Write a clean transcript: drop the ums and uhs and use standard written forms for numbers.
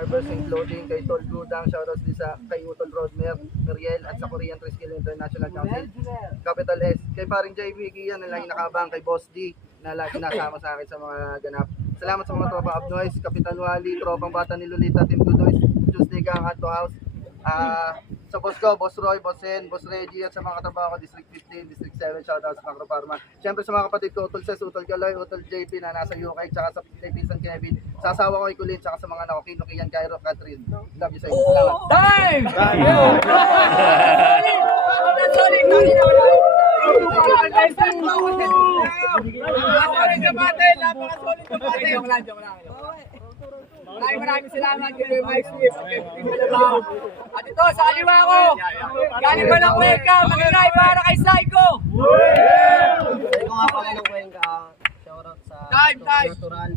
Marbles and Clothing, kay Tol Gudang, shoutouts din sa kay Utol Rodmer, Meriel, at sa Korean Triskill International Council, Capital S, kay paring JB Gian na lagi nakabang, kay Boss D na lagi nasama sa akin sa mga ganap. Salamat sa mga tropa Up Noise, Kapitan Wally, tropang bata ni Lolita, Team Tudoy, Tuesday Gang, Anto House, sa boss ko, Boss Roy, Boss Sen, Boss Reggie, at sa mga katrabaho ko, District 15, District 7, shoutouts sa Macro Pharma. Siyempre sa mga kapatid ko, Utol Ses, Utol Galoy, Utol JP na nasa UK, tsaka sa kay Pinsan Kevin, sa asawa ko Ikulin, tsaka sa mga nakokino, Kian, Cairo, Catherine. Love you sa inyo. Salamat. Time! Maraming salamat kay Mike Smith. At ito, sa kaliwa ko, galing pa ng Cuenca, mag-inay para kay Psycho. Ito nga pala ng Cuenca, shoutout sa Time! Natural,